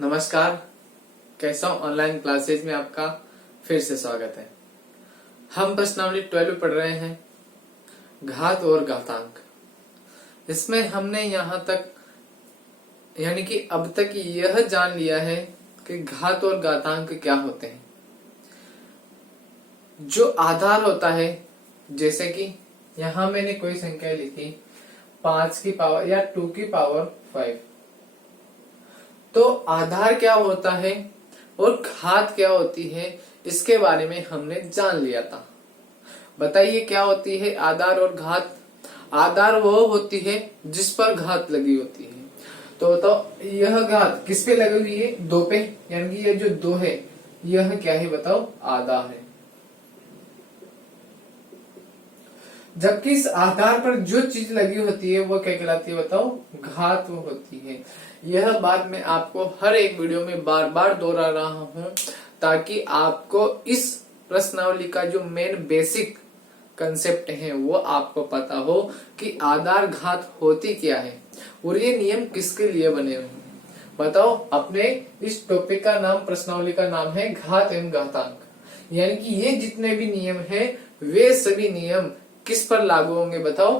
नमस्कार, कैसा हूँ। ऑनलाइन क्लासेज में आपका फिर से स्वागत है। हम प्रश्नावली 12 पढ़ रहे हैं, घात और घातांक। इसमें हमने यहाँ तक यानी कि अब तक यह जान लिया है कि घात और घातांक क्या होते हैं। जो आधार होता है, जैसे कि यहाँ मैंने कोई संख्या लिखी 5 की पावर या 2 की पावर 5, तो आधार क्या होता है और घात क्या होती है, इसके बारे में हमने जान लिया था। बताइए क्या होती है आधार और घात। आधार वो होती है जिस पर घात लगी होती है। तो यह घात किस पे लगी हुई है? 2 पे, यानी कि ये जो 2 है यह क्या है बताओ? आधा है। जबकि इस आधार पर जो चीज लगी होती है वो क्या कहलाती है बताओ? घात होती है। यह बात मैं आपको हर एक वीडियो में बार बार दोहरा रहा हूं ताकि आपको इस प्रश्नावली का जो मेन बेसिक कंसेप्ट है वो आपको पता हो कि आधार घात होती क्या है और ये नियम किसके लिए बने हुए हैं। बताओ। अपने इस टॉपिक का नाम, प्रश्नावली का नाम है घात एवं घातांक। यानी कि ये जितने भी नियम है वे सभी नियम किस पर लागू होंगे बताओ?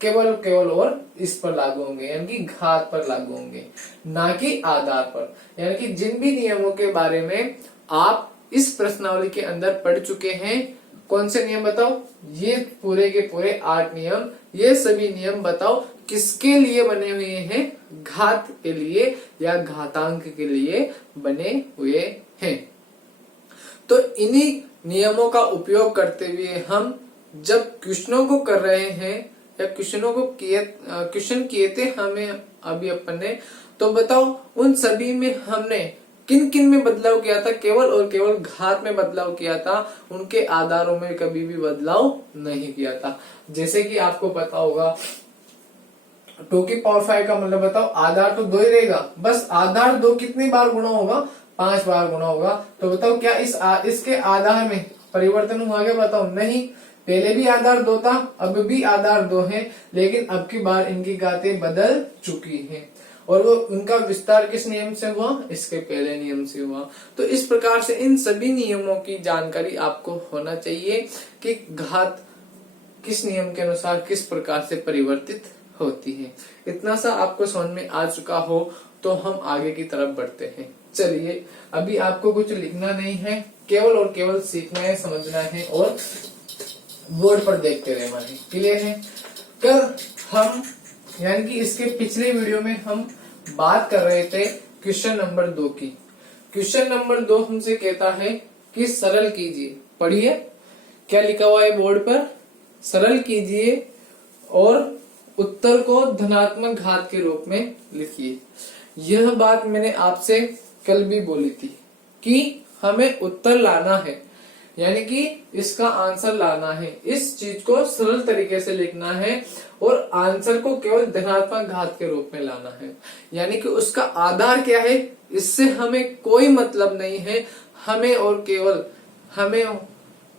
केवल और इस पर लागू होंगे, यानी कि घात पर लागू होंगे, ना कि आधार पर। यानी कि जिन भी नियमों के बारे में आप इस प्रश्नावली के अंदर पढ़ चुके हैं, कौन से नियम बताओ? ये पूरे के पूरे 8 नियम, ये सभी नियम बताओ किसके लिए बने हुए हैं? घात के लिए या घातांक के लिए बने हुए हैं। तो इन्हीं नियमों का उपयोग करते हुए हम जब क्वेश्चनों को कर रहे हैं या क्वेश्चनों को क्वेश्चन किए थे हमें अभी अपन ने, तो बताओ उन सभी में हमने किन किन में बदलाव किया था? केवल और केवल घात में बदलाव किया था, उनके आधारों में कभी भी बदलाव नहीं किया था। जैसे कि आपको पता होगा 2 की पावर 5 का मतलब बताओ? आधार तो 2 ही रहेगा, बस आधार 2 कितनी बार गुणा होगा? 5 बार गुणा होगा। तो बताओ क्या इसके आधार में परिवर्तन हुआ क्या? बताओ नहीं। पहले भी आधार 2 था, अब भी आधार 2 है, लेकिन अब की बार इनकी घातें बदल चुकी हैं और वो उनका विस्तार किस नियम से हुआ? इसके पहले नियम से हुआ। तो इस प्रकार से इन सभी नियमों की जानकारी आपको होना चाहिए कि घात किस नियम के अनुसार किस प्रकार से परिवर्तित होती है। इतना सा आपको समझ में आ चुका हो तो हम आगे की तरफ बढ़ते हैं। चलिए, अभी आपको कुछ लिखना नहीं है, केवल और केवल सीखना है, समझना है और बोर्ड पर देखते रहना है। क्लियर है? कल हम यानी कि इसके पिछले वीडियो में हम बात कर रहे थे क्वेश्चन नंबर 2 की। क्वेश्चन नंबर 2 हमसे कहता है कि सरल कीजिए। पढ़िए क्या लिखा हुआ है बोर्ड पर? सरल कीजिए और उत्तर को धनात्मक घात के रूप में लिखिए। यह बात मैंने आपसे कल भी बोली थी कि हमें उत्तर लाना है, यानी कि इसका आंसर लाना है। इस चीज को सरल तरीके से लिखना है और आंसर को केवल धनात्मक घात के रूप में लाना है। यानी कि उसका आधार क्या है इससे हमें कोई मतलब नहीं है। हमें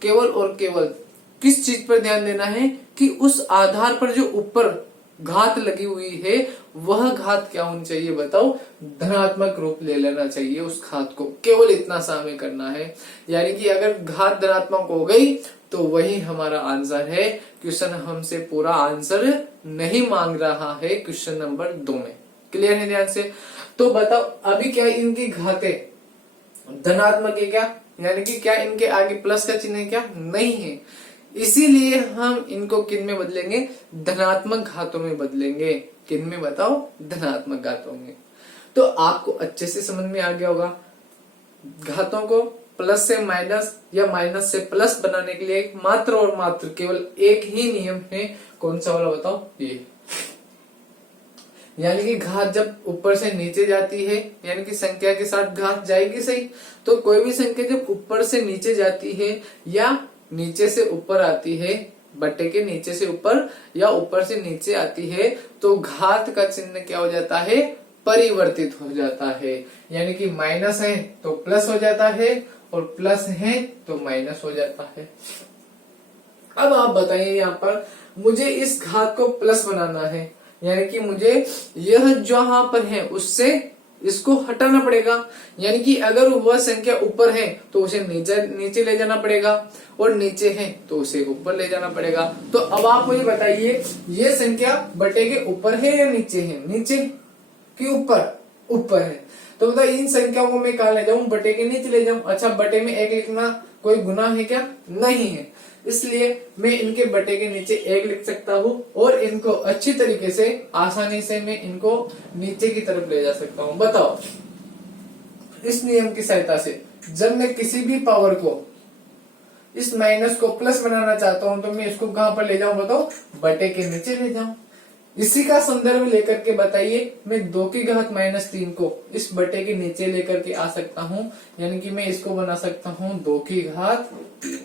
केवल और केवल किस चीज पर ध्यान देना है कि उस आधार पर जो ऊपर घात लगी हुई है वह घात क्या होनी चाहिए बताओ? धनात्मक रूप ले लेना चाहिए उस घात को। केवल इतना सा हमें करना है। यानी कि अगर घात धनात्मक हो गई तो वही हमारा आंसर है। क्वेश्चन हमसे पूरा आंसर नहीं मांग रहा है क्वेश्चन नंबर 2 में। क्लियर है ध्यान से? तो बताओ अभी क्या इनकी घातें धनात्मक है क्या? यानी कि क्या इनके आगे प्लस का चिन्ह है क्या? नहीं है। इसीलिए हम इनको किन में बदलेंगे? धनात्मक घातों में बदलेंगे। किन में बताओ? धनात्मक घातों में। तो आपको अच्छे से समझ में आ गया होगा। घातों को प्लस से माइनस या माइनस से प्लस बनाने के लिए मात्र और मात्र केवल एक ही नियम है। कौन सा वाला बताओ? ये। यानी कि घात जब ऊपर से नीचे जाती है, यानी कि संख्या के साथ घात जाएगी सही, तो कोई भी संख्या जब ऊपर से नीचे जाती है या नीचे से ऊपर आती है, बट्टे के नीचे से ऊपर या ऊपर से नीचे आती है, तो घात का चिन्ह क्या हो जाता है? परिवर्तित हो जाता है। यानी कि माइनस है तो प्लस हो जाता है और प्लस है तो माइनस हो जाता है। अब आप बताइए यहाँ पर मुझे इस घात को प्लस बनाना है, यानी कि मुझे यह जहां पर है उससे इसको हटाना पड़ेगा। यानी कि अगर वह संख्या ऊपर है तो उसे नीचे ले जाना पड़ेगा, और नीचे है तो उसे ऊपर ले जाना पड़ेगा। तो अब आप मुझे बताइए, ये संख्या बटे के ऊपर है या नीचे है? नीचे कि ऊपर? ऊपर है। तो मतलब इन संख्याओं को मैं कहा ले जाऊं? बटे के नीचे ले जाऊं। अच्छा, बटे में 1 लिखना कोई गुनाह है क्या? नहीं है। इसलिए मैं इनके बटे के नीचे 1 लिख सकता हूँ, और इनको अच्छी तरीके से आसानी से मैं इनको नीचे की तरफ ले जा सकता हूँ। बताओ, इस नियम की सहायता से जब मैं किसी भी पावर को, इस माइनस को प्लस बनाना चाहता हूं, तो मैं इसको कहां पर ले जाऊं? बताओ, बटे के नीचे ले जाऊं। इसी का संदर्भ लेकर के बताइए, मैं 2 की घात -3 को इस बटे के नीचे लेकर के आ सकता हूं। यानी कि मैं इसको बना सकता हूं 2 की घात 3।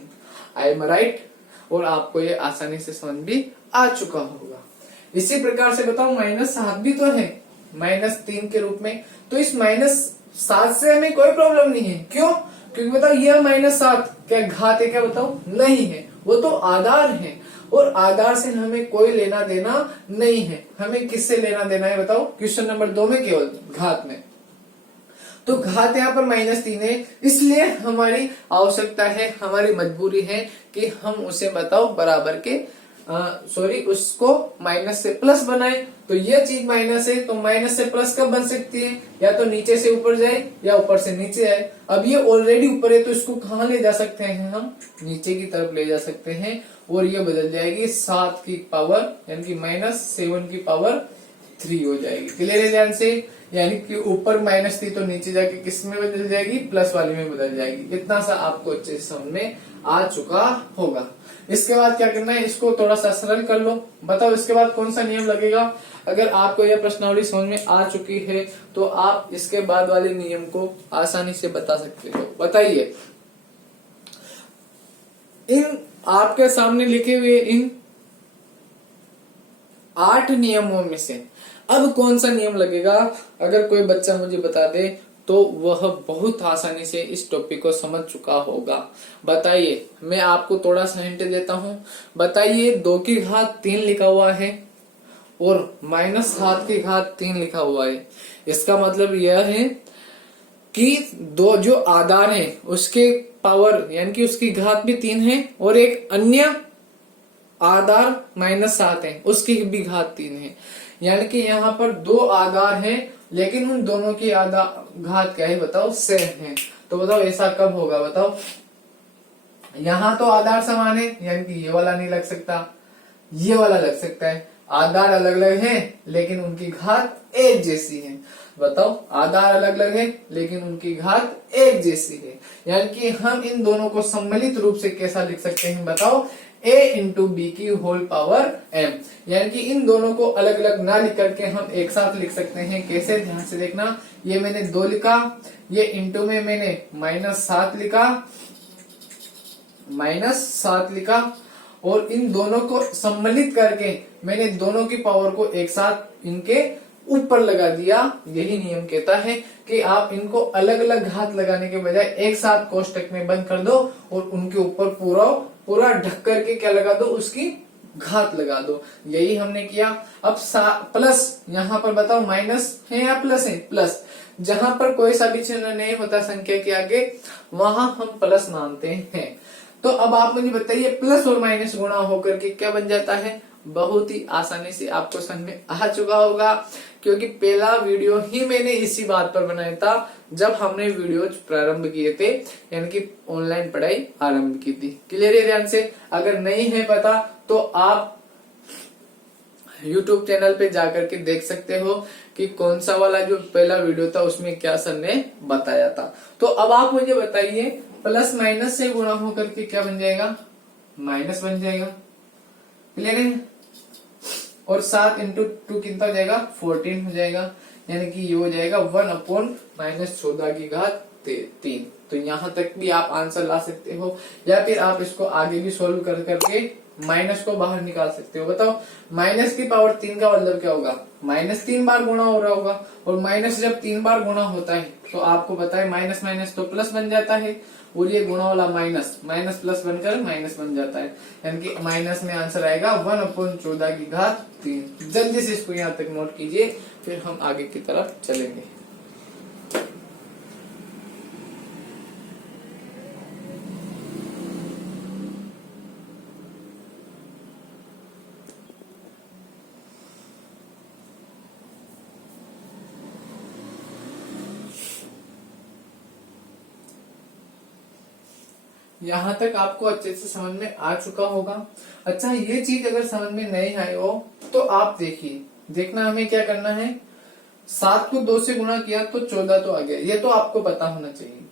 I am right? और आपको ये आसानी से समझ भी आ चुका होगा। इसी प्रकार से बताओ, -7 भी तो है -3 के रूप में। तो इस -7 से हमें कोई प्रॉब्लम नहीं है। क्यों? क्योंकि बताओ, यह -7 क्या घात है क्या? बताओ, नहीं है, वो तो आधार है, और आधार से हमें कोई लेना देना नहीं है। हमें किससे लेना देना है? बताओ, क्वेश्चन नंबर 2 में केवल घात में। तो घात यहाँ पर -3 है, इसलिए हमारी आवश्यकता है, हमारी मजबूरी है कि हम उसे बताओ बराबर के उसको माइनस से प्लस बनाए। तो यह चीज माइनस है, तो माइनस से प्लस कब बन सकती है? या तो नीचे से ऊपर जाए या ऊपर से नीचे आए। अब ये ऑलरेडी ऊपर है, तो इसको कहाँ ले जा सकते हैं? हम नीचे की तरफ ले जा सकते हैं, और ये बदल जाएगी 7 की पावर, यानी कि -7 की पावर 3 हो जाएगी। क्लियर है ध्यान से? यानी कि ऊपर माइनस थी तो नीचे जाके किस में बदल जाएगी? प्लस वाली में बदल जाएगी। इतना सा आपको अच्छे से समझ में आ चुका होगा। इसके बाद क्या करना है? इसको थोड़ा सा सरल कर लो। बताओ, इसके बाद कौन सा नियम लगेगा? अगर आपको यह प्रश्नावली समझ में आ चुकी है तो आप इसके बाद वाले नियम को आसानी से बता सकते हो। बताइए, इन आपके सामने लिखे हुए इन 8 नियमों में से अब कौन सा नियम लगेगा? अगर कोई बच्चा मुझे बता दे तो वह बहुत आसानी से इस टॉपिक को समझ चुका होगा। बताइए, मैं आपको थोड़ा सा हिंट देता हूं। बताइए, 2 की घात 3 लिखा हुआ है और -7 की घात 3 लिखा हुआ है। इसका मतलब यह है कि दो जो आधार है उसके पावर यानी कि उसकी घात भी 3 है, और एक अन्य आधार -7 है, उसकी भी घात 3 है। यानी कि यहाँ पर 2 आधार हैं, लेकिन उन दोनों की घात क्या है? बताओ, सेम है। तो बताओ, ऐसा कब होगा? बताओ, यहाँ तो आधार समान है, यानी कि ये वाला नहीं लग सकता, ये वाला लग सकता है। आधार अलग अलग है लेकिन उनकी घात एक जैसी है। बताओ, आधार अलग अलग है लेकिन उनकी घात एक जैसी है। यानी कि हम इन दोनों को सम्मिलित रूप से कैसा लिख सकते हैं? बताओ, a इंटू बी की होल पावर m। यानी कि इन दोनों को अलग अलग ना लिख करके हम एक साथ लिख सकते हैं। कैसे? ध्यान से देखना। ये मैंने 2 लिखा, ये इंटू में मैंने -7 लिखा, -7 लिखा, और इन दोनों को सम्मिलित करके मैंने दोनों की पावर को एक साथ इनके ऊपर लगा दिया। यही नियम कहता है कि आप इनको अलग अलग घात लगाने के बजाय एक साथ कोष्टक में बंद कर दो और उनके ऊपर पूरा ढक करके क्या लगा दो? उसकी घात लगा दो। यही हमने किया। अब प्लस, यहाँ पर बताओ माइनस है या प्लस है? प्लस। जहां पर कोई सा भी चिन्ह नहीं होता संख्या के आगे, वहां हम प्लस मानते हैं। तो अब आप मुझे बताइए, प्लस और माइनस गुणा होकर के क्या बन जाता है? बहुत ही आसानी से आपको समझ में आ चुका होगा, क्योंकि पहला वीडियो ही मैंने इसी बात पर बनाया था जब हमने वीडियो प्रारंभ किए थे, यानी कि ऑनलाइन पढ़ाई आरंभ की थी। क्लियर है ध्यान से? अगर नहीं है पता तो आप YouTube चैनल पे जाकर के देख सकते हो कि कौन सा वाला जो पहला वीडियो था उसमें क्या सर ने बताया था। तो अब आप मुझे बताइए, प्लस माइनस से गुणा होकर के क्या बन जाएगा? माइनस बन जाएगा। क्लियर है? और 7 इंटू 2 कितना हो जाएगा? 14 हो जाएगा। यानी कि ये हो जाएगा 1/-14 की घात 3। तो यहाँ तक भी आप आंसर ला सकते हो, या फिर आप इसको आगे भी सोल्व कर करके माइनस को बाहर निकाल सकते हो। बताओ, माइनस की पावर 3 का मतलब क्या होगा? -3 बार गुणा हो रहा होगा, और माइनस जब 3 बार गुणा होता है तो आपको पता है माइनस माइनस तो प्लस बन जाता है, और ये गुणा वाला माइनस प्लस बनकर माइनस बन जाता है। यानी कि माइनस में आंसर आएगा 1/14 की घात 3। जल्दी से इसको यहाँ तक नोट कीजिए, फिर हम आगे की तरफ चलेंगे। यहाँ तक आपको अच्छे से समझ में आ चुका होगा। अच्छा, ये चीज अगर समझ में नहीं आई हो तो आप देखिए, देखना हमें क्या करना है, 7 को 2 से गुणा किया तो 14 तो आ गया, ये तो आपको पता होना चाहिए।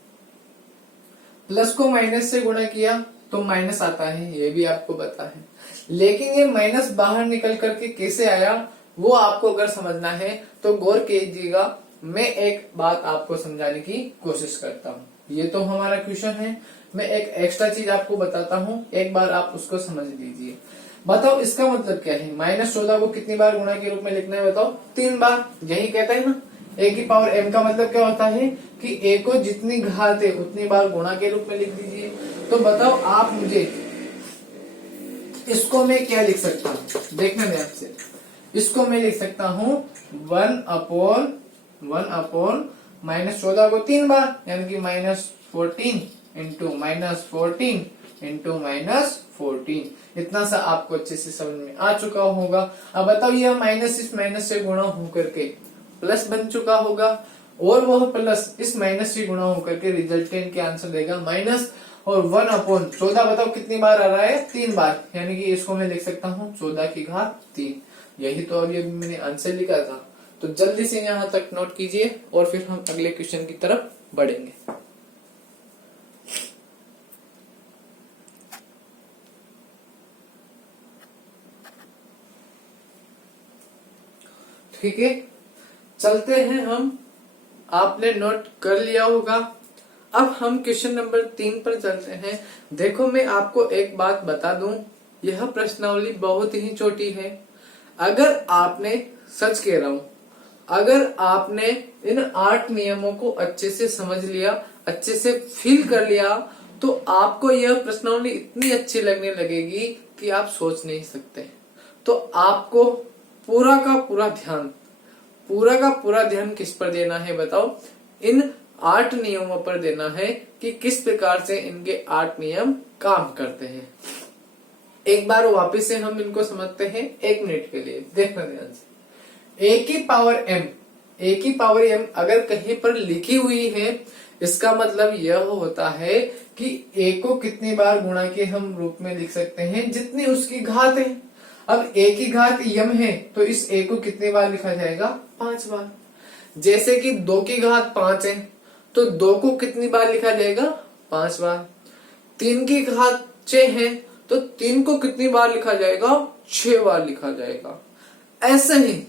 प्लस को माइनस से गुणा किया तो माइनस आता है, ये भी आपको पता है। लेकिन ये माइनस बाहर निकल करके कैसे आया वो आपको अगर समझना है तो गौर कीजिएगा। मैं एक बात आपको समझाने की कोशिश करता हूँ। ये तो हमारा क्वेश्चन है, मैं एक एक्स्ट्रा चीज आपको बताता हूँ, एक बार आप उसको समझ लीजिए। बताओ इसका मतलब क्या है, -14 को कितनी बार गुणा के रूप में लिखना है बताओ, 3 बार। यही कहता है ना, a की पावर m का मतलब क्या होता है कि a को जितनी घात है उतनी बार गुणा के रूप में लिख दीजिए। तो बताओ आप मुझे इसको मैं क्या लिख सकता हूँ, देखना ध्यान से। इसको मैं लिख सकता हूँ 1 अपॉन -14 को 3 बार, यानी कि -14 इंटू -14 इंटू -14। इतना सा आपको अच्छे से समझ में आ चुका होगा। अब बताओ ये माइनस इस माइनस से गुणा होकर के प्लस बन चुका होगा, और वह प्लस इस माइनस से गुणा होकर के रिजल्टेंट के आंसर देगा माइनस। और 1 अपॉन 14 बताओ कितनी बार आ रहा है, 3 बार, यानी कि इसको मैं लिख सकता हूँ 14 की घात 3। यही तो अभी मैंने आंसर लिखा था। तो जल्दी से यहाँ तक नोट कीजिए और फिर हम अगले क्वेश्चन की तरफ बढ़ेंगे। ठीक है, चलते हैं हम, आपने नोट कर लिया होगा। अब हम क्वेश्चन नंबर 3 पर चलते हैं। देखो मैं आपको एक बात बता दूं, यह प्रश्नावली बहुत ही छोटी है। अगर आपने, सच कह रहा हूं, अगर आपने इन 8 नियमों को अच्छे से समझ लिया, अच्छे से फील कर लिया, तो आपको यह प्रश्नावली इतनी अच्छी लगने लगेगी कि आप सोच नहीं सकते। तो आपको पूरा का पूरा ध्यान किस पर देना है बताओ, इन 8 नियमों पर देना है कि किस प्रकार से इनके 8 नियम काम करते हैं। एक बार वापस से हम इनको समझते हैं 1 मिनट के लिए, देखना ध्यान से। a की पावर m अगर कहीं पर लिखी हुई है, इसका मतलब यह होता है कि a को कितनी बार गुणा के हम रूप में लिख सकते हैं जितनी उसकी घात है। अब a की घात m है तो इस a को कितनी बार लिखा जाएगा, 5 बार। जैसे कि 2 की घात 5 है तो 2 को कितनी बार लिखा जाएगा, 5 बार। 3 की घात 6 है तो 3 को कितनी बार लिखा जाएगा, 6 बार लिखा जाएगा। ऐसे ही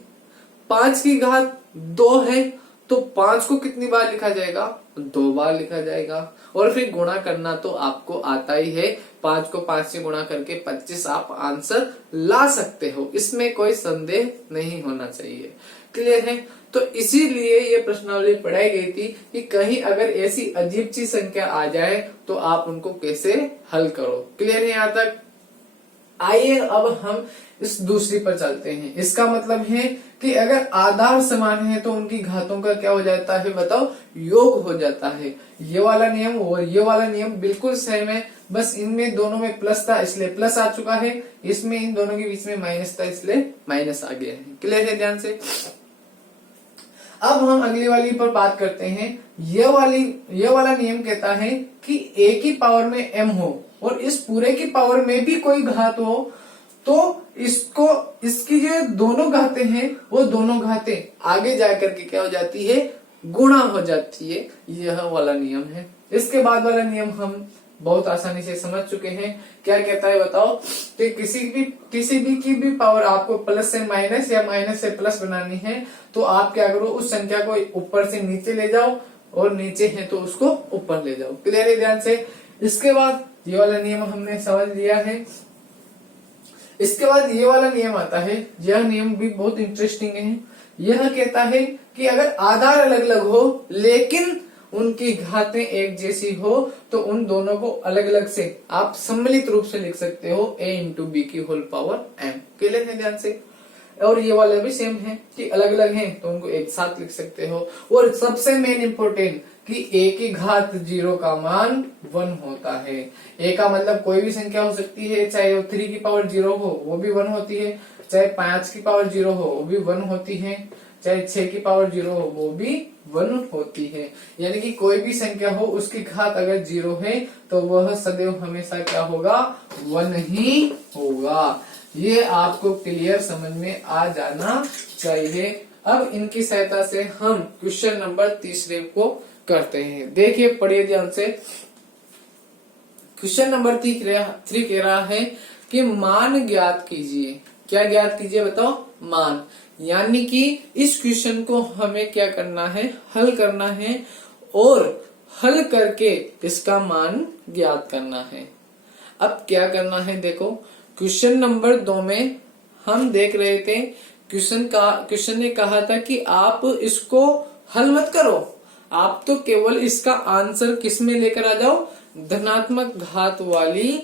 5 की घात 2 है तो 5 को कितनी बार लिखा जाएगा, 2 बार लिखा जाएगा। और फिर गुणा करना तो आपको आता ही है, 5 को 5 से गुणा करके 25 आप आंसर ला सकते हो, इसमें कोई संदेह नहीं होना चाहिए। क्लियर है? तो इसीलिए ये प्रश्नावली पढ़ाई गई थी कि कहीं अगर ऐसी अजीब सी संख्या आ जाए तो आप उनको कैसे हल करो। क्लियर है यहाँ तक? आइए अब हम इस दूसरी पर चलते हैं। इसका मतलब है कि अगर आधार समान है तो उनकी घातों का क्या हो जाता है बताओ, योग हो जाता है। ये वाला नियम और ये वाला नियम बिल्कुल सेम है, बस इनमें दोनों में प्लस था इसलिए प्लस आ चुका है, इसमें इन दोनों के बीच में माइनस था इसलिए माइनस आ गया है। क्लियर है ध्यान से? अब हम अगली वाली पर बात करते हैं। ये वाला नियम कहता है कि a की पावर में m हो और इस पूरे की पावर में भी कोई घात हो तो इसकी जो दोनों घातें हैं वो दोनों घातें आगे जाकर के क्या हो जाती है, गुणा हो जाती है। यह वाला नियम है। इसके बाद वाला नियम हम बहुत आसानी से समझ चुके हैं। क्या कहता है बताओ कि किसी भी की भी पावर आपको प्लस से माइनस या माइनस से प्लस बनानी है तो आप क्या करो, उस संख्या को ऊपर से नीचे ले जाओ और नीचे है तो उसको ऊपर ले जाओ। क्लियर है ध्यान से? इसके बाद ये वाला नियम हमने समझ लिया है। इसके बाद ये वाला नियम आता है, यह नियम भी बहुत इंटरेस्टिंग है। यह कहता है कि अगर आधार अलग अलग हो लेकिन उनकी घातें एक जैसी हो तो उन दोनों को अलग अलग से आप सम्मिलित रूप से लिख सकते हो a इंटू बी की होल पावर m। क्लियर है ध्यान से? और ये वाला भी सेम है कि अलग अलग हैं तो उनको एक साथ लिख सकते हो। और सबसे मेन इंपोर्टेंट कि a की घात 0 का मान 1 होता है। a का मतलब कोई भी संख्या हो सकती है, चाहे वो 3 की पावर 0 हो वो भी 1 होती है, चाहे 5 की पावर 0 हो वो भी 1 होती है, चाहे 6 की पावर 0 हो वो भी 1 होती है। यानी कि कोई भी संख्या हो उसकी घात अगर 0 है तो वह सदैव हमेशा क्या होगा, 1 ही होगा। ये आपको क्लियर समझ में आ जाना चाहिए। अब इनकी सहायता से हम क्वेश्चन नंबर 3 को करते हैं। देखिए, पढ़िए ध्यान से। क्वेश्चन नंबर 3 कह रहा है कि मान ज्ञात कीजिए। क्या ज्ञात कीजिए बताओ, मान। यानी कि इस क्वेश्चन को हमें क्या करना है, हल करना है और हल करके इसका मान ज्ञात करना है। अब क्या करना है, देखो क्वेश्चन नंबर 2 में हम देख रहे थे, क्वेश्चन ने कहा था कि आप इसको हल मत करो, आप तो केवल इसका आंसर किस में लेकर आ जाओ, धनात्मक घात वाली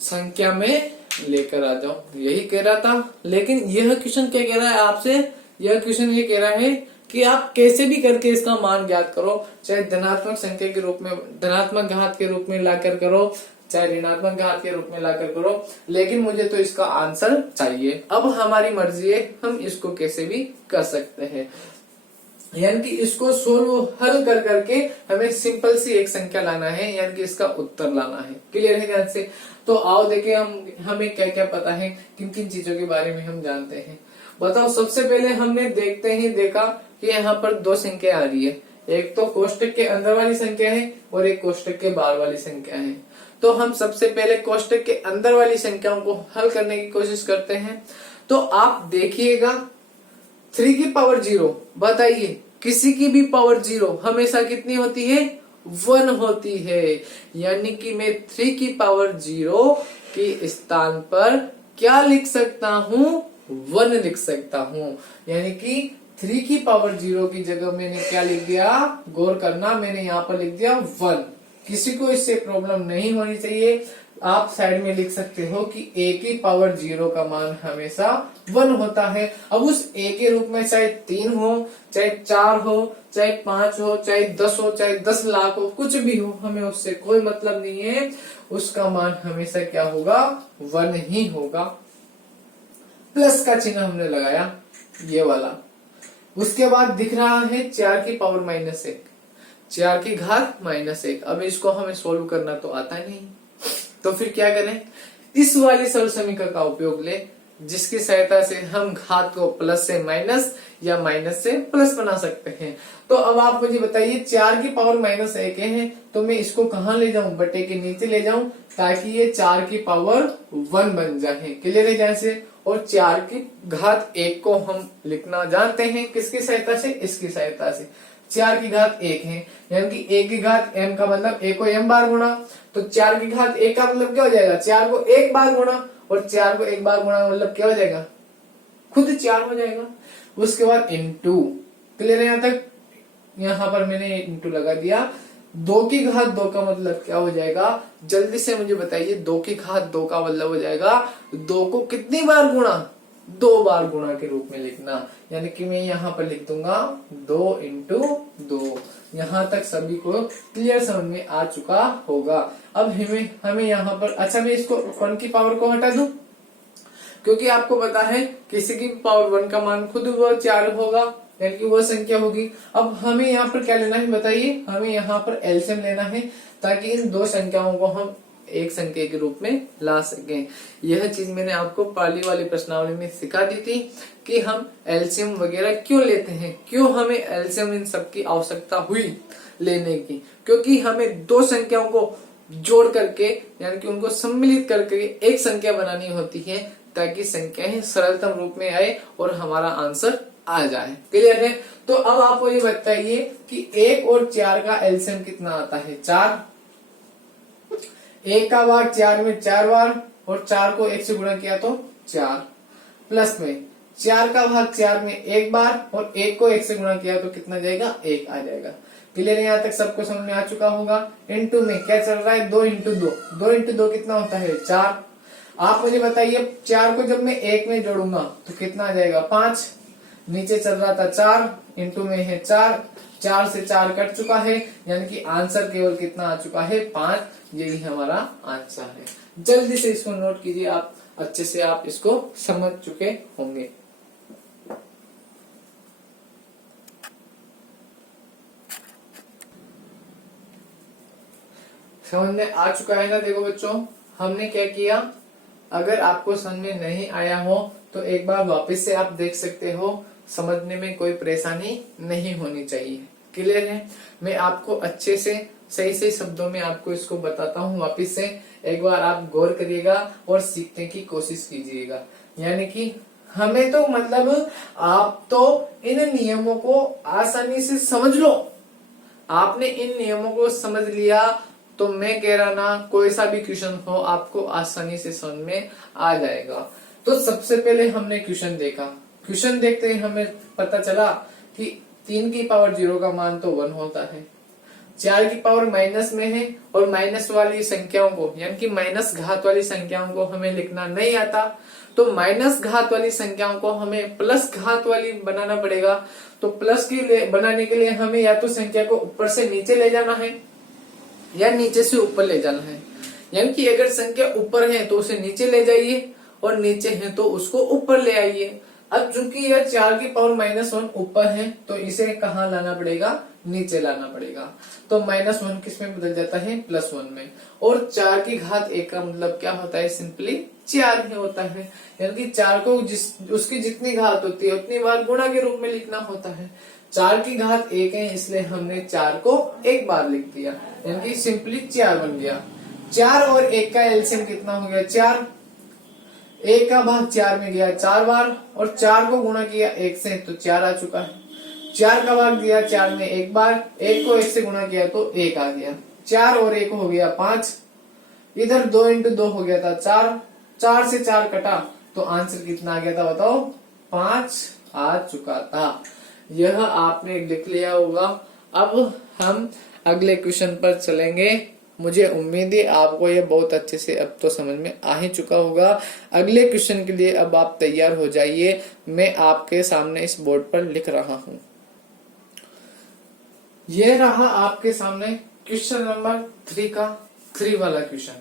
संख्या में लेकर आ जाओ, यही कह रहा था। लेकिन यह क्वेश्चन क्या कह रहा है आपसे, यह क्वेश्चन ये कह रहा है कि आप कैसे भी करके इसका मान ज्ञात करो, चाहे धनात्मक संख्या के रूप में, धनात्मक घात के रूप में लाकर करो, चाहे ऋणात्मक घात के रूप में लाकर करो, लेकिन मुझे तो इसका आंसर चाहिए। अब हमारी मर्जी है, हम इसको कैसे भी कर सकते हैं। यानी कि इसको सोल्व हल कर करके हमें सिंपल सी एक संख्या लाना है, यानी कि इसका उत्तर लाना है। क्लियर है ध्यान से? तो आओ देखें हमें क्या क्या पता है, किन किन चीजों के बारे में हम जानते हैं। बताओ, सबसे पहले हमने देखा कि यहाँ पर 2 संख्या आ रही है, एक तो कोष्टक के अंदर वाली संख्या है और एक कोष्टक के बाहर वाली संख्या है। तो हम सबसे पहले कोष्टक के अंदर वाली संख्याओं को हल करने की कोशिश करते हैं। तो आप देखिएगा 3 की पावर 0, बताइए किसी की भी पावर 0 हमेशा कितनी होती है, 1 होती है। यानी कि मैं 3 की पावर 0 के स्थान पर क्या लिख सकता हूँ, 1 लिख सकता हूँ। यानी कि 3 की पावर 0 की जगह मैंने क्या लिख दिया, गौर करना, मैंने यहाँ पर लिख दिया 1। किसी को इससे प्रॉब्लम नहीं होनी चाहिए। आप साइड में लिख सकते हो कि a की पावर 0 का मान हमेशा 1 होता है। अब उस a के रूप में चाहे 3 हो, चाहे 4 हो, चाहे 5 हो, चाहे 10 हो, चाहे 10 लाख हो, कुछ भी हो, हमें उससे कोई मतलब नहीं है। उसका मान हमेशा क्या होगा, 1 ही होगा। प्लस का चिन्ह हमने लगाया, ये वाला। उसके बाद दिख रहा है 4 की पावर -1, 4 की घात -1। अब इसको हमें सोल्व करना तो आता नहीं, तो फिर क्या करें, इस वाली सरल समीकरण का उपयोग ले, जिसकी सहायता से हम घात को प्लस से माइनस या माइनस से प्लस बना सकते हैं। तो अब आप मुझे बताइए, 4 की पावर -1 है, तो मैं इसको कहाँ ले जाऊं, बटे के नीचे ले जाऊं, ताकि ये 4 की पावर 1 बन जाए। क्लियर है जैसे? और 4 की घात 1 को हम लिखना जानते हैं, किसकी सहायता से, इसकी सहायता से। 4 की घात 1 है, यानी कि 1 की घात m का मतलब a को m बार गुणा, तो 4 की घात 1 का मतलब क्या हो जाएगा, 4 को 1 बार गुणा, और 4 को 1 बार गुणा मतलब क्या हो जाएगा, खुद 4 हो जाएगा। उसके बाद इंटू। क्लियर है यहाँ तक? यहाँ पर मैंने इंटू लगा दिया। 2 की घात 2 का मतलब क्या हो जाएगा, जल्दी से मुझे बताइए। 2 की घात 2 का मतलब हो जाएगा 2 को कितनी बार गुणा, 2 बार गुणा के रूप में लिखना। यानी कि मैं यहाँ पर लिख दूंगा 2 इंटू 2। यहाँ तक सभी को क्लियर समझ में आ चुका होगा। अब हमें यहाँ पर, अच्छा मैं इसको 1 की पावर को हटा दूं, क्योंकि आपको पता है किसी की पावर 1 का मान खुद वो 4 होगा, यानी कि वो संख्या होगी। अब हमें यहाँ पर क्या लेना है बताइए, हमें यहाँ पर एलसीएम लेना है, ताकि इन 2 संख्याओं को हम एक संख्या के रूप में ला सकें। यह चीज मैंने आपको पहली वाली प्रश्नावली में सिखा दी थी कि हम एलसीएम वगैरह क्यों लेते हैं, क्यों हमें एलसीएम इन सब की आवश्यकता हुई लेने की, क्योंकि हमें 2 संख्याओं को जोड़ करके, यानी कि उनको सम्मिलित करके एक संख्या बनानी होती है, ताकि संख्याएं सरलतम रूप में आए और हमारा आंसर आ जाए। क्लियर है? तो अब आप मुझे बताइए कि 1 और 4 का एलसीएम कितना आता है, 4। 1 का भाग 4 में 4 बार, और 4 को 1 से गुणा किया तो 4, प्लस में 4 का भाग 4 में 1 बार, और 1 को 1 से गुणा किया तो कितना जाएगा, 1 आ जाएगा। क्लियर है? यहाँ तक सबको समझ में आ चुका होगा। इंटू में क्या चल रहा है, 2 इंटू 2, 2 इंटू 2 कितना होता है, 4। आप मुझे बताइए 4 को जब मैं 1 में जोड़ूंगा तो कितना आ जाएगा, 5। नीचे चल रहा था 4, इंटू में है 4, 4 से 4 कट चुका है, यानी कि आंसर केवल कितना आ चुका है, 5। यही हमारा आंसर है। जल्दी से इसको नोट कीजिए आप अच्छे से आप इसको समझ चुके होंगे। समझ में आ चुका है ना। देखो बच्चों, हमने क्या किया, अगर आपको समझ में नहीं आया हो तो एक बार वापस से आप देख सकते हो, समझने में कोई परेशानी नहीं होनी चाहिए। क्लियर है? मैं आपको अच्छे से सही शब्दों में आपको इसको बताता हूँ वापस से, एक बार आप गौर करिएगा और सीखने की कोशिश कीजिएगा। यानी कि हमें तो मतलब आप तो इन नियमों को आसानी से समझ लो। आपने इन नियमों को समझ लिया तो मैं कह रहा ना, कोई सा भी क्वेश्चन हो आपको आसानी से समझ में आ जाएगा। तो सबसे पहले हमने क्वेश्चन देखा, क्वेश्चन देखते ही हमें पता चला कि 3 की पावर 0 का मान तो 1 होता है, 4 की पावर माइनस में है और माइनस वाली संख्याओं को यानी कि माइनस घात वाली संख्याओं को हमें लिखना नहीं आता, तो माइनस घात वाली संख्याओं को हमें प्लस घात वाली बनाना पड़ेगा। तो प्लस के लिए बनाने के लिए हमें या तो संख्या को ऊपर से नीचे ले जाना है या नीचे से ऊपर ले जाना है। यानी कि अगर संख्या ऊपर है तो उसे नीचे ले जाइए और नीचे है तो उसको ऊपर ले आइए। अब चूंकि यह 4 की पावर -1 ऊपर है तो इसे कहाँ लाना पड़ेगा, नीचे लाना पड़ेगा। तो -1 किस में बदल जाता है, +1 में। और 4 की घात 1 का मतलब क्या होता है, सिंपली 4 ही होता है। यानी कि 4 को उसकी जितनी घात होती है उतनी बार गुणा के रूप में लिखना होता है। 4 की घात 1 है इसलिए हमने 4 को एक बार लिख दिया, यानी कि सिंपली 4 बन गया। 4 और 1 का एलसीएम कितना हो गया, 4। 1 का भाग 4 में गया 4 बार और 4 को गुणा किया 1 से तो 4 आ चुका है। 4 का भाग दिया 4 में 1 बार, 1 को 1 से गुणा किया तो 1 आ गया। 4 और 1 हो गया 5, इधर 2 इंटू 2 हो गया था 4, 4 से 4 कटा तो आंसर कितना आ गया था बताओ, 5 आ चुका था। यह आपने लिख लिया होगा। अब हम अगले क्वेश्चन पर चलेंगे। मुझे उम्मीद है आपको ये बहुत अच्छे से अब तो समझ में आ ही चुका होगा। अगले क्वेश्चन के लिए अब आप तैयार हो जाइए, मैं आपके सामने इस बोर्ड पर लिख रहा हूं। ये रहा आपके सामने क्वेश्चन नंबर 3 का 3 वाला क्वेश्चन।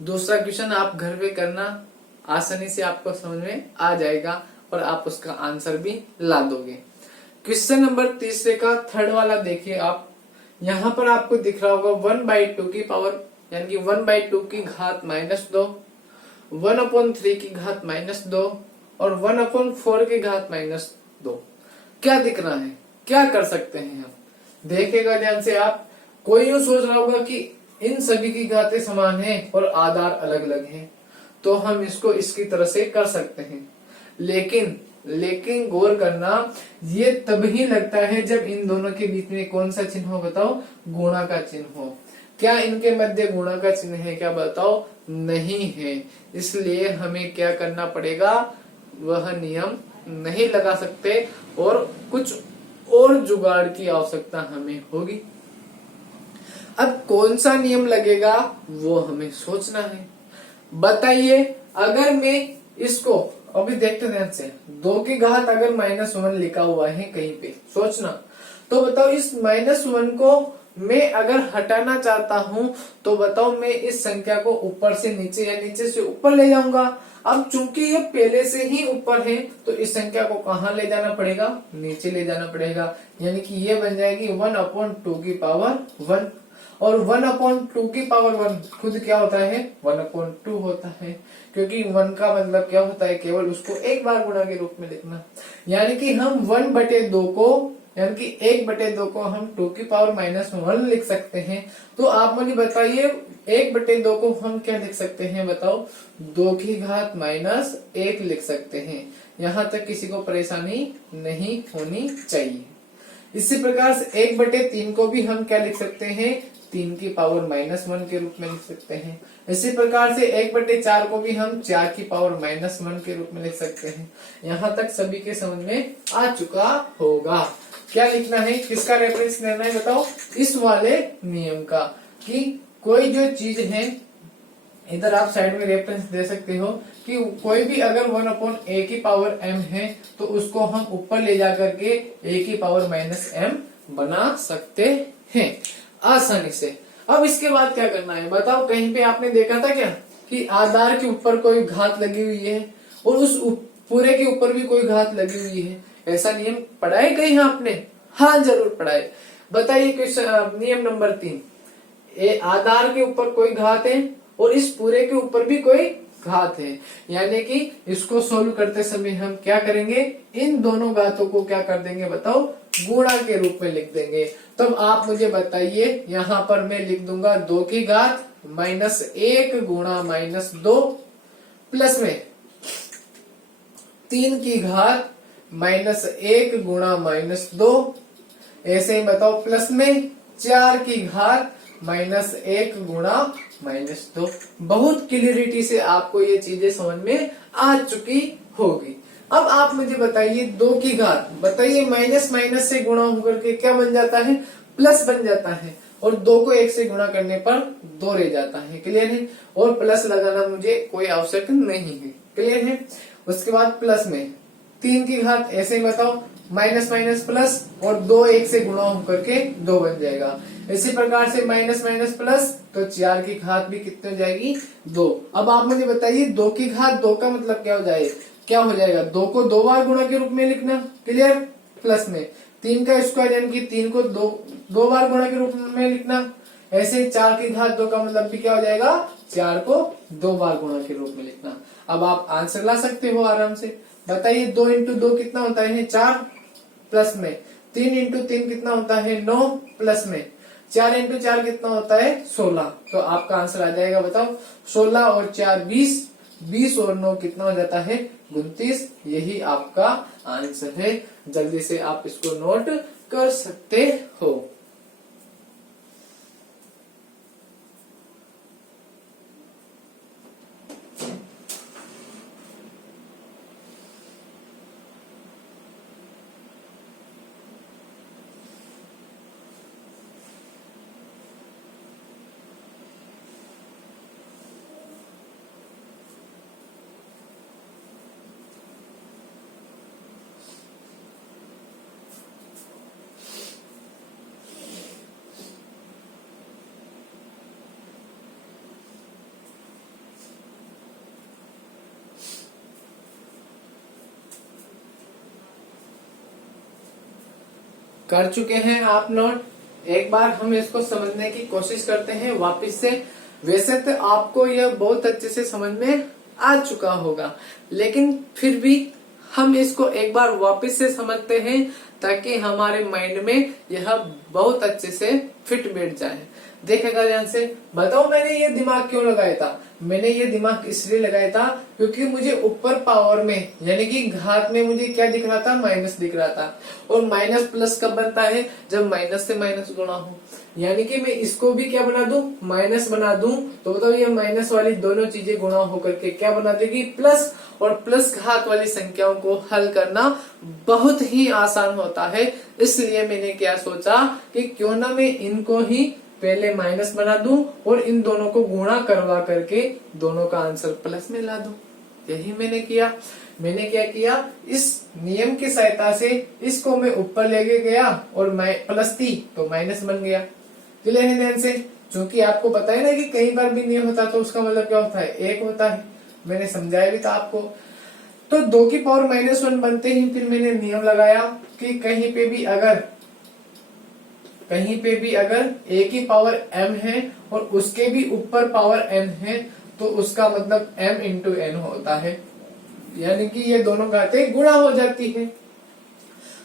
दूसरा क्वेश्चन आप घर पे करना, आसानी से आपको समझ में आ जाएगा और आप उसका आंसर भी ला दोगे। क्वेश्चन नंबर 3 का 3rd वाला देखिए आप, यहाँ पर आपको दिख रहा होगा 1/2 की पावर यानी कि 1/2 की घात -2, 1/3 की घात -2 और 1/4 की घात -2। क्या दिख रहा है, क्या कर सकते हैं हम, देखेगा ध्यान से आप। कोई यूं सोच रहा होगा कि इन सभी की घातें समान हैं और आधार अलग अलग हैं, तो हम इसको इसकी तरह से कर सकते हैं। लेकिन गौर करना, ये तभी लगता है जब इन दोनों के बीच में कौन सा चिन्ह हो बताओ, गुणा का चिन्ह हो। क्या इनके मध्य गुणा का चिन्ह है क्या बताओ, नहीं है। इसलिए हमें क्या करना पड़ेगा, वह नियम नहीं लगा सकते और कुछ और जुगाड़ की आवश्यकता हमें होगी। अब कौन सा नियम लगेगा वो हमें सोचना है। बताइए, अगर मैं इसको अभी देखते ध्यान से, 2 की घात अगर -1 लिखा हुआ है कहीं पे, सोचना तो बताओ इस -1 को मैं अगर हटाना चाहता हूं तो बताओ मैं इस संख्या को ऊपर से नीचे या नीचे से ऊपर ले जाऊंगा। अब चूंकि ये पहले से ही ऊपर है तो इस संख्या को कहां ले जाना पड़ेगा, नीचे ले जाना पड़ेगा। यानी कि ये बन जाएगी 1/2 की पावर 1 और 1/2 की पावर 1 खुद क्या होता है, 1/2 होता है, क्योंकि 1 का मतलब क्या होता है, केवल उसको एक बार गुणा के रूप में लिखना। यानी कि हम 1/2 को यानी कि 1/2 को हम 2 की पावर -1 लिख सकते हैं। तो आप मुझे बताइए 1/2 को हम क्या लिख सकते हैं बताओ, 2 की घात -1 लिख सकते हैं। यहाँ तक किसी को परेशानी नहीं होनी चाहिए। इसी प्रकार से 1/3 को भी हम क्या लिख सकते हैं, 3 की पावर -1 के रूप में लिख सकते हैं। इसी प्रकार से 1/4 को भी हम 4 की पावर -1 के रूप में लिख सकते हैं। यहाँ तक सभी के समझ में आ चुका होगा। क्या लिखना है, किसका रेफरेंस लेना है बताओ, इस वाले नियम का, कि कोई जो चीज है, इधर आप साइड में रेफरेंस दे सकते हो कि कोई भी अगर 1/a की पावर m है तो उसको हम ऊपर ले जाकर के a की पावर -m बना सकते हैं आसानी से। अब इसके बाद क्या करना है बताओ, कहीं पे आपने देखा था क्या, कि आधार के ऊपर कोई घात लगी हुई है और उस पूरे के ऊपर भी कोई घात लगी हुई है। ऐसा नियम पढ़ा है कहीं आपने? हाँ जरूर पढ़ा है। बताइए क्वेश्चन नियम नंबर 3, आधार के ऊपर कोई घात है और इस पूरे के ऊपर भी कोई घात है, यानी कि इसको सोल्व करते समय हम क्या करेंगे, इन दोनों घातों को क्या कर देंगे बताओ, गुणा के रूप में लिख देंगे। तब आप मुझे बताइए, यहाँ पर मैं लिख दूंगा 2 की घात -1 गुणा -2 प्लस में 3 की घात -1 गुणा -2, ऐसे ही बताओ प्लस में 4 की घात -1 गुणा -2। बहुत क्लियरिटी से आपको ये चीजें समझ में आ चुकी होगी। अब आप मुझे बताइए 2 की घात, बताइए माइनस माइनस से गुणा होकर के क्या बन जाता है, प्लस बन जाता है, और 2 को 1 से गुणा करने पर 2 रह जाता है। क्लियर है? और प्लस लगाना मुझे कोई आवश्यक नहीं है। क्लियर है? उसके बाद प्लस में 3 की घात, ऐसे ही बताओ माइनस माइनस प्लस, और 2 1 से गुणा होकर के 2 बन जाएगा। इसी प्रकार से माइनस माइनस प्लस, तो 4 की घात भी कितने हो जाएगी, 2। अब आप मुझे बताइए 2 की घात 2 का मतलब क्या हो जाएगा, 2 को 2 बार गुणा के रूप में लिखना। क्लियर? प्लस में 3 का स्क्वायर यानी कि 3 को 2 बार गुणा के रूप में लिखना। ऐसे 4 की घात 2 का मतलब भी क्या हो जाएगा, 4 को 2 बार गुणा के रूप में लिखना। अब आप आंसर ला सकते हो आराम से। बताइए 2 इंटू 2 कितना होता है, 4, प्लस में 3 इंटू 3 कितना होता है, 9, प्लस में 4 इंटू 4 कितना होता है, 16। तो आपका आंसर आ जाएगा बताओ 16 और 4 20, 20 और 9 कितना हो जाता है, 29। यही आपका आंसर है। जल्दी से आप इसको नोट कर सकते हो। कर चुके हैं आप नोट? एक बार हम इसको समझने की कोशिश करते हैं वापस से। वैसे तो आपको यह बहुत अच्छे से समझ में आ चुका होगा, लेकिन फिर भी हम इसको एक बार वापस से समझते हैं ताकि हमारे माइंड में यह बहुत अच्छे से फिट बैठ जाए। देखेगा ध्यान से, बताओ मैंने ये दिमाग क्यों लगाया था? मैंने ये दिमाग इसलिए लगाया था क्योंकि मुझे ऊपर पावर में यानी कि घात में मुझे क्या दिख रहा था, माइनस दिख रहा था। और माइनस प्लस कब बनता है, जब माइनस से माइनस गुणा हो। यानी कि मैं इसको भी क्या बना दूं, माइनस बना दूं, तो बताओ ये माइनस वाली दोनों चीजें गुणा होकर के क्या बना देगी, प्लस। और प्लस घात वाली संख्याओं को हल करना बहुत ही आसान होता है। इसलिए मैंने क्या सोचा कि क्यों ना मैं इनको ही पहले माइनस बना दूं और इन दोनों को गुणा करवा करके दोनों का आंसर प्लस में ला दूं। यही मैंने किया। मैंने क्या किया, इस नियम की सहायता से इसको मैं ऊपर लेके गया और प्लस थी तो माइनस बन गया। क्लियर है ध्यान से? क्योंकि आपको पता है ना कि कई बार भी नियम होता है तो उसका मतलब क्या होता है, 1 होता है। मैंने समझाया भी था आपको। तो 2 की पावर -1 बनते ही फिर मैंने नियम लगाया कि कहीं पे भी अगर a की पावर m है और उसके भी ऊपर पावर n है तो उसका मतलब m इंटू n होता है, यानी कि ये दोनों घातें गुणा हो जाती है।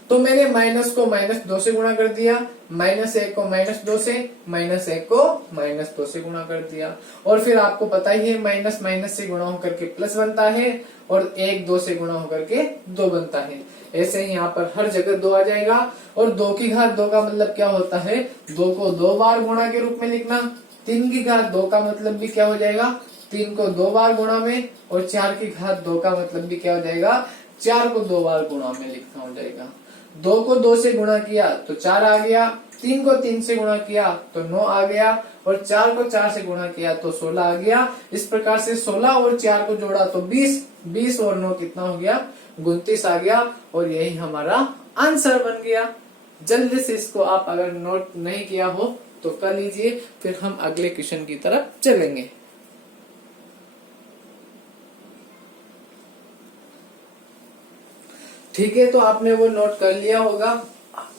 तो मैंने माइनस को -2 से गुणा कर दिया, -1 को -2 से, -1 को -2 से गुणा कर दिया। और फिर आपको पता ही है माइनस माइनस से गुणा होकर के प्लस बनता है और 1 2 से गुणा होकर के 2 बनता है। ऐसे ही यहाँ पर हर जगह 2 आ जाएगा। और 2 की घात 2 का मतलब क्या होता है, 2 को 2 बार गुणा के रूप में लिखना। 3 की घात 2 का मतलब भी क्या हो जाएगा, 3 को 2 बार गुणा में। और 4 की घात 2 का मतलब भी क्या हो जाएगा, 4 को 2 बार गुणा में लिखना हो जाएगा। 2 को 2 से गुणा किया तो 4 आ गया, 3 को 3 से गुणा किया तो 9 आ गया, और 4 को 4 से गुणा किया तो 16 आ गया। इस प्रकार से 16 और 4 को जोड़ा तो 20, 20 और 9 कितना हो गया, 29 आ गया। और यही हमारा आंसर बन गया। जल्दी से इसको आप अगर नोट नहीं किया हो तो कर लीजिए, फिर हम अगले क्वेश्चन की तरफ चलेंगे। ठीक है, तो आपने वो नोट कर लिया होगा।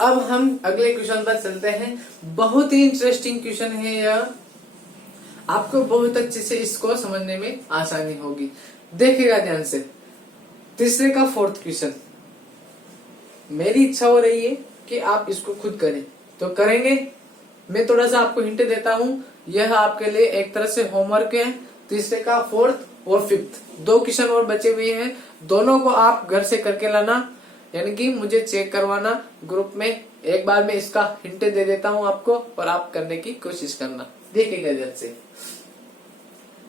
अब हम अगले क्वेश्चन पर चलते हैं। बहुत ही इंटरेस्टिंग क्वेश्चन है यह, आपको बहुत अच्छे से इसको समझने में आसानी होगी। देखिएगा ध्यान से, तीसरे का फोर्थ क्वेश्चन। मेरी इच्छा हो रही है कि आप इसको खुद करें, तो करेंगे। मैं थोड़ा सा आपको हिंट देता हूं, यह आपके लिए एक तरह से होमवर्क है। तीसरे का फोर्थ और फिफ्थ दो क्वेश्चन और बचे हुए हैं, दोनों को आप घर से करके लाना, यानी कि मुझे चेक करवाना ग्रुप में। एक बार मैं इसका हिंट दे देता हूं आपको और आप करने की कोशिश करना। देखिएगा ध्यान से,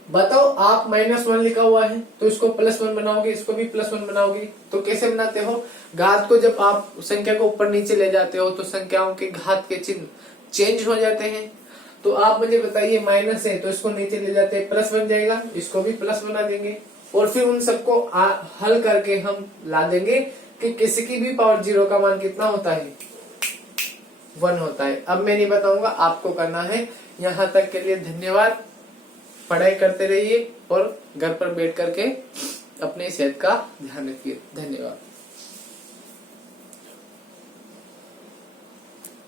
बताओ आप -1 लिखा हुआ है तो इसको +1 बनाओगे, इसको भी +1 बनाओगे। तो कैसे बनाते हो, घात को जब आप संख्या को ऊपर नीचे ले जाते हो तो संख्याओं के घात के चिन्ह चेंज हो जाते हैं। तो आप मुझे बताइए, माइनस है तो इसको नीचे ले जाते हैं, प्लस बन जाएगा, इसको भी प्लस बना देंगे और फिर उन सबको हल करके हम ला देंगे कि किसी की भी पावर 0 का मान कितना होता है, 1 होता है। अब मैं नहीं बताऊंगा, आपको करना है। यहाँ तक के लिए धन्यवाद। पढ़ाई करते रहिए और घर पर बैठ करके अपनी सेहत का ध्यान रखिए। धन्यवाद।